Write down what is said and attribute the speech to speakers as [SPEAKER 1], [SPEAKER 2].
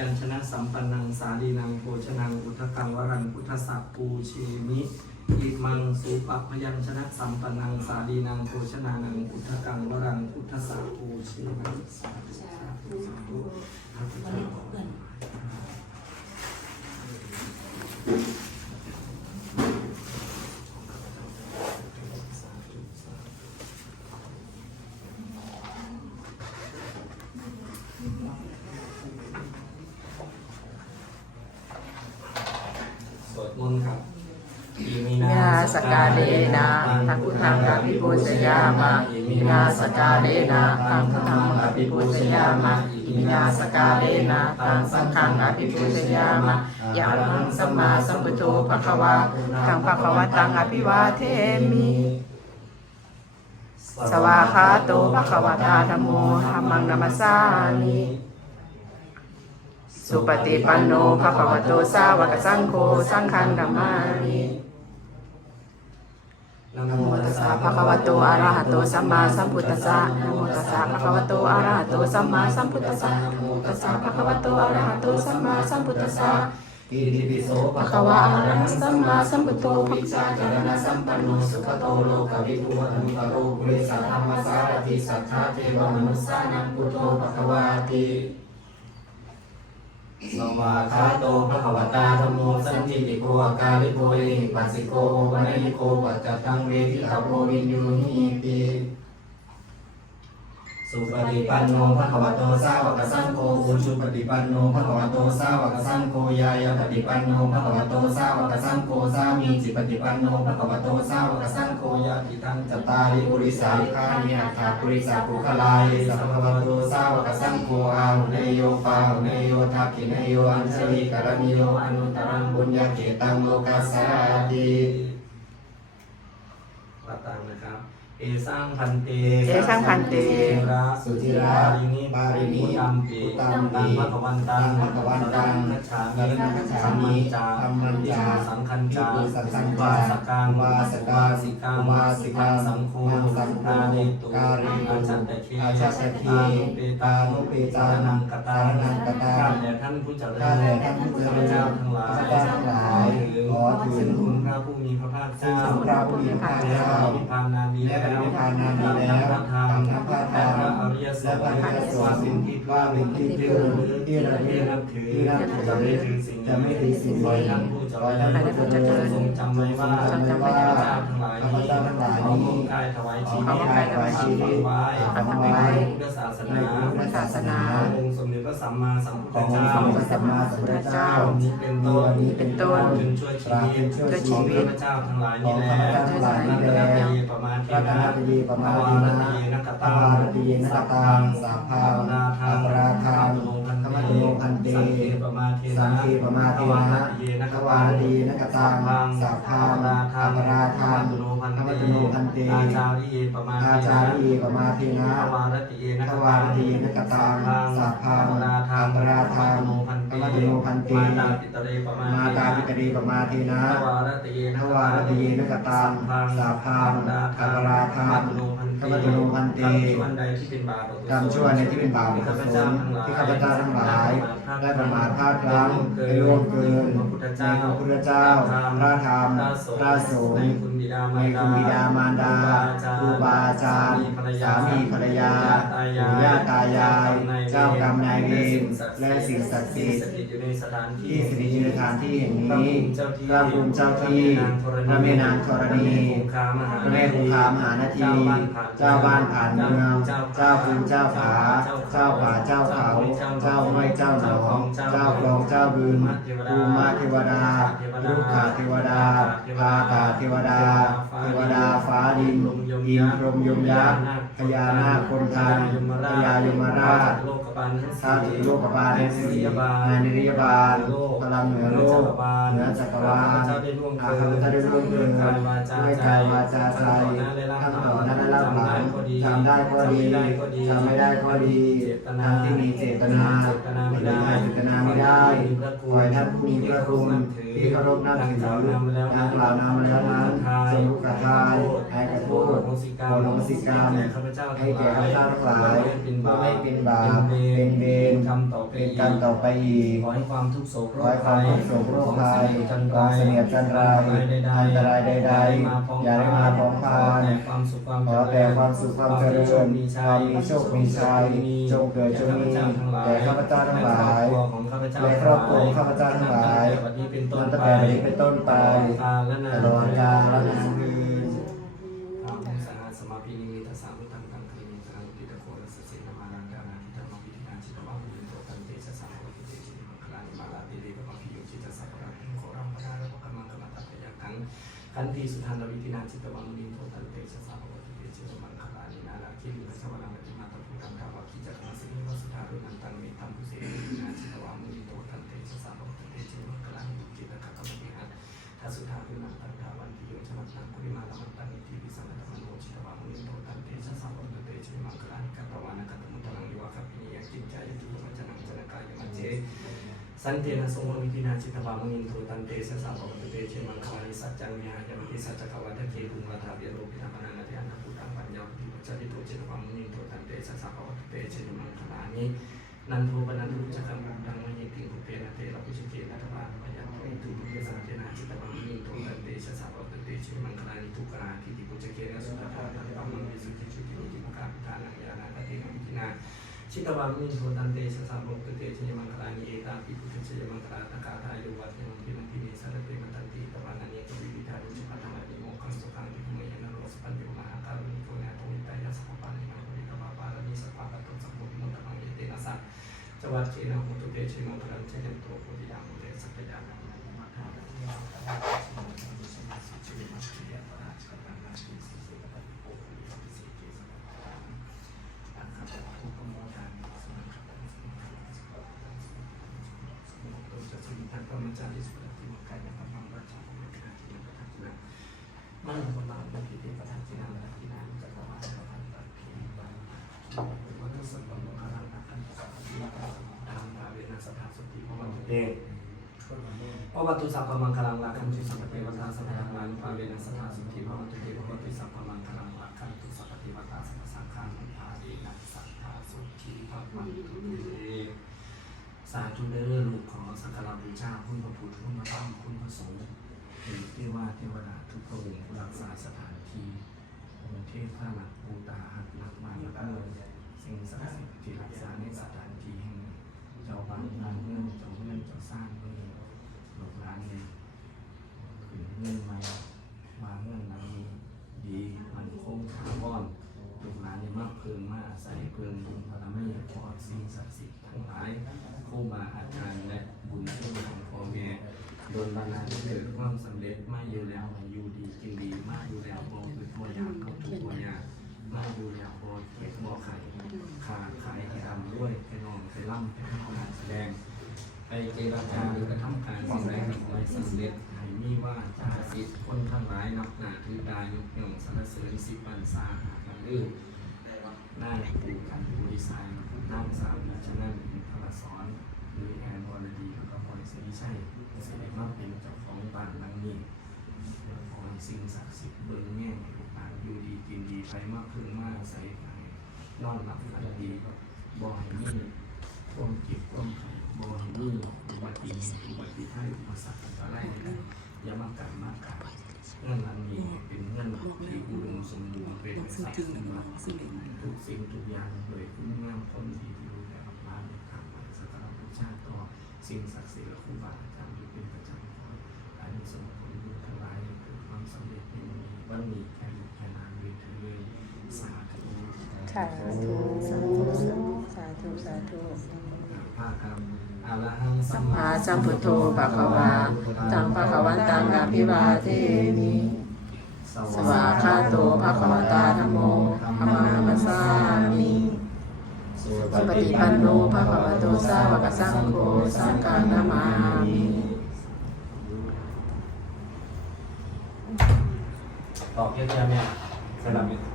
[SPEAKER 1] ยัญชนะสัมปันนังสาลีนังโภชนังอุทกังวรังพุทธสัพปูเชมิอิมังสุปพยัญชนะสัมปันนังสาลีนังโภชนานังอุทกังวรังพุทธสัพปูเชมิสาธุสาธุสาธุข้าพเจ้าสวดมนต์ครับอิมิ
[SPEAKER 2] ยาสกา เลนะทักุทังอภิปุชยามะอิมินาสกาเลนะตังพุทธังอภิปุชยามะอิมินาสกาเลนะตังสังฆังอภิปุชยามะยาหังสัมมาสัมพุทโธภะคะวะตังภะคะวะตังอภิวาเทมิสวาคาโตภะคะวะตาธัมโมธัมมังนัมสสามิสุปฏิปันโนภะคะวะโตสาวกสังโฆสังฆังนามามิ
[SPEAKER 1] นะ
[SPEAKER 2] โมตัสสะภะคะวะโตอะระหะโตสัมมาสัมพุทธัสสะนะโมตัสสะภะคะวะโตอะระหะโตสัมมาสัมพุทธัสสะนะโมตัสสะภะคะวะโตอะระหะโตสัมมาสัมพุทธัสสะ
[SPEAKER 1] อิติปิโส
[SPEAKER 2] ภะคะวะอะระหะสัมมาสัมพุทโธภะ
[SPEAKER 1] วิชาจารณะสัมปันโนสุขโตโลกวิภูอนุตโรปุริสธรรมสารติสัทธาเทวมนุสสานังพุทโธภะคะวาติ สวาคาโตพระขวตาธรรมโมสันติติโกอาการิโกเอหิปัสสิโกวันยิโกปัจจตังเวทิตาโพวินยูหิติ สุปฏิปันโนภะคะวะโตสาวกสังโฆอุชุปฏิปันโนภะคะวะโตสาวกสังโฆยายาปฏิปันโนภะคะวะโตสาวกสังโฆสามีจิปฏิปันโนภะคะวะโตสาวกสังโฆยาติทังจตตาริปุริสาวิคานิอัตถาปุริสาปุคลายสัพพะโตสาวกสังโฆอาหุเนโยปาหุเนโยทักขิเนโยอัญชลีกรณิโยอนุตตรังบุญญาเกตังโลกัสสาติว่าตามนะครับ เอสังพันเต
[SPEAKER 2] เอสังพันเต
[SPEAKER 1] สุธิราปารินิปารินิตัมปิตัมตังภควันตังภควันตังนัจฉามินัจฉามิจาธรรมันจาสังคัญจาสังคัญจาสกังวาสกาสิกังวาสิกังสังโฆสังฆาเนตุการิอาชันตะเคอาชันตะเคเปตานุเปตานังกตานังกตาข้าแต่ท่านผู้เจริญข้าแต่ท่านผู้เจริญเจ้าทั้งหลาย
[SPEAKER 3] เจ้าทั้งหลาย
[SPEAKER 1] ขอถึงคุณพระผู้มีพระภาคเจ้า
[SPEAKER 3] พระผู้มีพระภาคเจ้า
[SPEAKER 1] พิพานามี
[SPEAKER 3] และพิพานามี
[SPEAKER 1] แล้วพระธรรม
[SPEAKER 3] พระธรรม
[SPEAKER 1] อริยสงฆ์
[SPEAKER 3] และพระส
[SPEAKER 1] วาสิ่งที่ว่าเป็นที่เพึ่งที่เระลึกนับถือ
[SPEAKER 3] ที่นับถือ
[SPEAKER 1] จะไม่ถือสิ่ง
[SPEAKER 3] จะไม่ถือสิ่ง
[SPEAKER 1] ขอให้
[SPEAKER 3] นี้
[SPEAKER 1] ท่านผู้เจ
[SPEAKER 3] ขอ
[SPEAKER 1] ริ
[SPEAKER 3] ให้
[SPEAKER 1] ญ
[SPEAKER 3] ท่านผู้เจริญ
[SPEAKER 1] ทรงจำไว้ว่า
[SPEAKER 3] ทรงจำไว้ว่า
[SPEAKER 1] ข้าพเจ้าทั้งหลาย
[SPEAKER 3] ข้าพเจ้ทั้งหลาย
[SPEAKER 1] ขอมอบกายถวายชีวิต
[SPEAKER 3] ถวายชีวิต
[SPEAKER 1] ไว้
[SPEAKER 3] ฝากไว้
[SPEAKER 1] ในพุทธศา สนา
[SPEAKER 3] ในพุทธศาสนา
[SPEAKER 1] ขององค์สมเด็จพระสัมมาสัมพุท
[SPEAKER 3] ข
[SPEAKER 1] ธ
[SPEAKER 3] อง
[SPEAKER 1] เจ้า
[SPEAKER 3] พระสัมมาสัมพุทธเจ้า
[SPEAKER 1] วันนี้เป็นต้น
[SPEAKER 3] วันนี้เป็นต้น
[SPEAKER 1] จนช่วยชี
[SPEAKER 3] ตราบ
[SPEAKER 1] วิ
[SPEAKER 3] จ
[SPEAKER 1] ต
[SPEAKER 3] นช่วย
[SPEAKER 2] ด้วย
[SPEAKER 3] ชี
[SPEAKER 2] ชี
[SPEAKER 3] วิ
[SPEAKER 2] วิ
[SPEAKER 3] ต
[SPEAKER 2] ต
[SPEAKER 1] พระเจ้าทั้งหลาย
[SPEAKER 3] ขอ
[SPEAKER 1] นี่
[SPEAKER 3] ง
[SPEAKER 1] แหละ
[SPEAKER 3] ข้าพเจ้าทั้งหลายนี่แหละ
[SPEAKER 1] รัตนเยประมาณเท
[SPEAKER 3] รัต
[SPEAKER 1] นะ
[SPEAKER 3] นตยีประมา
[SPEAKER 1] ภ
[SPEAKER 3] ณ
[SPEAKER 1] วา
[SPEAKER 3] นี้
[SPEAKER 1] ร
[SPEAKER 3] นะ
[SPEAKER 1] ตีนัก
[SPEAKER 3] ต
[SPEAKER 1] ตัง
[SPEAKER 3] วารตีนกตังสาพา
[SPEAKER 1] นาทา
[SPEAKER 3] อัปราคา
[SPEAKER 1] ตุลงพัน
[SPEAKER 3] ข มัตุโลพันเต
[SPEAKER 1] สังเกปมาเทนะ
[SPEAKER 3] สังคีปมาเท
[SPEAKER 1] ภวา
[SPEAKER 3] นะ
[SPEAKER 1] รตีนัก
[SPEAKER 3] ทวารตีนกตังสาพา
[SPEAKER 1] นาทา
[SPEAKER 3] อัปราคา
[SPEAKER 1] ตุโลพัน
[SPEAKER 3] ข
[SPEAKER 1] เต
[SPEAKER 3] มัตุโลพันเต
[SPEAKER 1] อาจารีเยประมา
[SPEAKER 3] อาจารีประมาเทนะ
[SPEAKER 1] ภวารตีนัก
[SPEAKER 3] ทวารตีนกตังสาพา
[SPEAKER 1] นาทา
[SPEAKER 3] อัปราคา
[SPEAKER 1] ตุโลพันเต
[SPEAKER 3] ขมัตุโลพันเต
[SPEAKER 1] มาตาปิตเรประมา
[SPEAKER 3] มาตาปิกดีประมาเทนะ
[SPEAKER 1] ภวารตี
[SPEAKER 3] ทวารตีนกตังสาพาอัปราคา
[SPEAKER 1] ตุโลพันเต
[SPEAKER 3] ขมัตุโลพันเต
[SPEAKER 1] กรรมชั่วใดที่เป็นบาปอกุศล
[SPEAKER 3] กรรมชั่วในที่เป็นบาปอกุศลที่ข้าพเจ้าทั้งหลาย ได้ประมาทพลาดพลั้งได้ล่วงเกิน
[SPEAKER 1] พระพุทธ
[SPEAKER 3] ใน
[SPEAKER 1] เจ้า
[SPEAKER 3] พระพุทธเจ้าพระธรรมพระสง
[SPEAKER 1] ใน
[SPEAKER 3] ฆ์
[SPEAKER 1] คุณบิดา
[SPEAKER 3] ใน
[SPEAKER 1] มารดา
[SPEAKER 3] คุณบิดามารดาครูบาอาจารย์สามีภรรยาปู่ย่าตายาย เจ้ากรรมนายเวรและสิ่งศักดิ์สิทธิ์
[SPEAKER 1] สถิตอยู่ในสถานที่
[SPEAKER 3] ที่สถิตอยู่ในสถานที่แห่งนี้พระภูมิเจ้าที่พระแม่นางธรณีพระแม่คงคามหานาทีเจ้าบ้านผ่านเมืองเจ้าภูมิเจ้าผาเจ้าป่าเจ้าเขาเจ้าห้วยเจ้าหนองเจ้าคลองเจ้าบึงภูมาเทวดาลูกขาเทวดาพากาเทวดา เทวดาฟ้าดินอินพรหมยมยักษ์ พญานาคคนทันพญายมราช
[SPEAKER 1] โลกบาล
[SPEAKER 3] สา
[SPEAKER 1] สี่
[SPEAKER 3] ถือโลกบาลทั้งสีนายนิริยบาลพลังเหนือโลกเหนือจักรวาล
[SPEAKER 1] เจ้าได้ล่วง
[SPEAKER 3] อา
[SPEAKER 1] เกิ
[SPEAKER 3] ข้าพ
[SPEAKER 1] น
[SPEAKER 3] เจ้าได้ร่วมเกินด้วยกายวาจาใจทั้งต่อหน้าและรับหลังทำได้ก็ดีทำไม่ได้ก็ดีทำที่มีเจตนา
[SPEAKER 1] ไม่ได้
[SPEAKER 3] เจตนาไม่ได้ได้ขอให้ท่านมีพระคุณที่เคารพนับถือนางกล่าวนามแล้วนั้น สมุกทายให้กระโทษโอโนสิกรรมให้แก่ข้าพเจ้าทั้งหลายเพื่อไม่เป็นบาปเป็นเวร
[SPEAKER 1] กรรมต่อไป
[SPEAKER 3] เป็นกรรมต่อไปอีก
[SPEAKER 1] ขอให้ความทุกข์โศก
[SPEAKER 3] ขอให้ความทุกข์โศกโรคภัยความเสนียดจันไรอันตรายใดๆอย่าได้มาพ้องพาน
[SPEAKER 1] ข
[SPEAKER 3] อแต่ความสุขความเจริญความมีโชคมีชัยจงเกิดจงมีแก่ข้าพเจ้าทั้งหลาย
[SPEAKER 1] และครอบครัวข้าพเจ้า
[SPEAKER 3] ทั้งหลาย
[SPEAKER 1] วันนี้เป็นต้น
[SPEAKER 3] ตั้งแต่นี้เป็นต้นไป
[SPEAKER 1] กาลและนา
[SPEAKER 3] ตลอดกาล ขัน
[SPEAKER 1] ติสุทันตวิทินาจิตวะมุนิโทตันเตชะสาวกติเตชิมังคลานินาลาคิริมัชวะรังติมาตะพุตังกาวาคิจักนาสินิวสุทารุนันตังเมตัมภุเส สันเตนะสงวิตินาจิตวามุนิโตตันเตชะสัมปันเตเชมังคลานิสัจจังมิหายมติสัจจควะทะเกตุงวะทาเวโรปิธรรมนังอธิอันตุตังปัญญาปิปัจจิโตจิตวามุนิโตตันเตชะสัมปันเตเชมังคลานินันโทปนันตุจักกังตังมหิติภุเปนะเตระพิชเกนะทวาพยัญชนะตุเยสันเตนะจิตวามุนิโตตันเตชะสัมปันเตเชมังคลานิทุกขาทิติปุจเกนะสุตตาตันตัมมังวิสุทธิชุตินิจิปกาปิทานังยานาคตินังวินา ชิตวามุนิโตตันเตชะสัมปันเตชิมังคลานิเอตาปิปุจเจมังคลาตกาทายุวัตถิมังพินังพิเนสารเตมันตันติตวานันเยกวิวิธานุจิปัตถมัติโมขังสุขังติภุเมยนะโรสปัญโยมหาการุณิโกเนโตวิตายะสัพพะนิมังวิตวาปารามิสัพพะตตุสัพพุมุตตังเยเตนะสัจจวัดเจนะมุตุเตชิมังคลังเจนะโตโพธิยามุเตสัพพยานังมัทธานังมันคนมาเป็นพิธีประทับจินาและที่นั้นจะเข้ามาประทับตัดพิธีบานวันนี้สัพพะโมคารังนักขันสัพพะที่ตามภาเวนัสสถาสุติพระวัน เตพระวัตุสัพพมังคลังลาคันตุสัพพะเทวตาสัพพะทางลานุภาเวนัสสถาสุติพระวันเตพระวัตุสัพพมังคลังลาคันตุสัพพะเทวตาสัพพะสังฆานุภาเวนัสสัทธสุติพระวันตุเตสาธุเด้อลูกขอสักการะบูชาคุณพระพุทธคุณพระธรรมคุณพระสงฆ์เป็นเทวาเทวดาทุกพระองค์ผู้รักษาสถานที่องค์เทพพระหลักบูตาหักหลักมาแลักเมืองสิ่งศักดิ์สิทธิ์ที่รักษาในสถานที่แห่งนี้ เจ้าบ้านเจ้าเมืองเจ้าเมืองเจ้าสร้างเมืองหลกหลานเนี่ยขึ้นเงินใหม่มาเมืองนั้นนี้ดีมันคงถาวรลูกหลานเนี่ยมากเพิ่งมาอาศัยเพิ่งบุญพระมีขอสิ่งศักดิ์สิทธิ์ทั้งหลายครูบาอาจารย์และบุญช่วยของพ่อแม่โดนบันดาลให้เกิดความสำเร็จมาอยู่แล้วให้อยู่ดีกินดีมาอยู่แล้วบ่อึดบ่อยากบ่ทุกข์บ่ยากมาอยู่แล้ว ไข่ขาขายให้ดำด้วยให้นองให้ล่ำให้ทำการแสดงไปเจรจาหรือกระทำการสิ่งใดก็ขอให้สำเร็จให้มีว่าจาสิทธิ์คนทั้งหลายนับหนาถือตายกย่องสรรเสริญสิบวันสาหากันลื่นนายปู่กันผู้ดีไซน์นางสาวดีชนันพระสอนหรือแอนวรดีแล้วก็พอยศรีชัยเสด็จมาเป็นเจ้าของบ้านหลังนี้ขอให้สิ่งศักดิ์สิทธิ์เบิ่งแง่ให้ลูกหลานอยู่ดีกินดีไปมากขึ้นมากใส่ นอนหลับฝันดีบ่ให้มีความเจ็บความไข้บ่ให้มีอุบัติเหตุอุบัติภัยอุปสรรคอะไรนะอย่ามากันมากกันเงินอันนี้เป็นเงินที่อุดมสมบูรณ์เป็นทรัพย์สมบัติทุกสิ่งทุกอย่างโดยคุณงามคนดีที่ดูแลรับมาในทางไปสักการะบูชาต่อสิ่งศักดิ์สิทธิ์และครูบาอาจารย์ที่เป็นประจำของอันนี้สมผลบุญทั้งหลายเกิดความสำเร็จในวันนี้วันนี้แค่ลูกแค่นานเวทเลยสาธุ
[SPEAKER 2] สาธุสาธุสาธุ
[SPEAKER 1] ภาคำอาละหังสัม
[SPEAKER 2] อาสัมพุทโธภะคะวาตังภะคะวันตังอภิวาเทมิสวาคาโตภะคะวตาธัมโมธัมมานัมสสามิ
[SPEAKER 3] สุป
[SPEAKER 2] ปฏิปันโนภะคะวโตสาวกสังโฆสังฆังนามามิ
[SPEAKER 1] ตอบเพียงแค่เนี่ยสลับ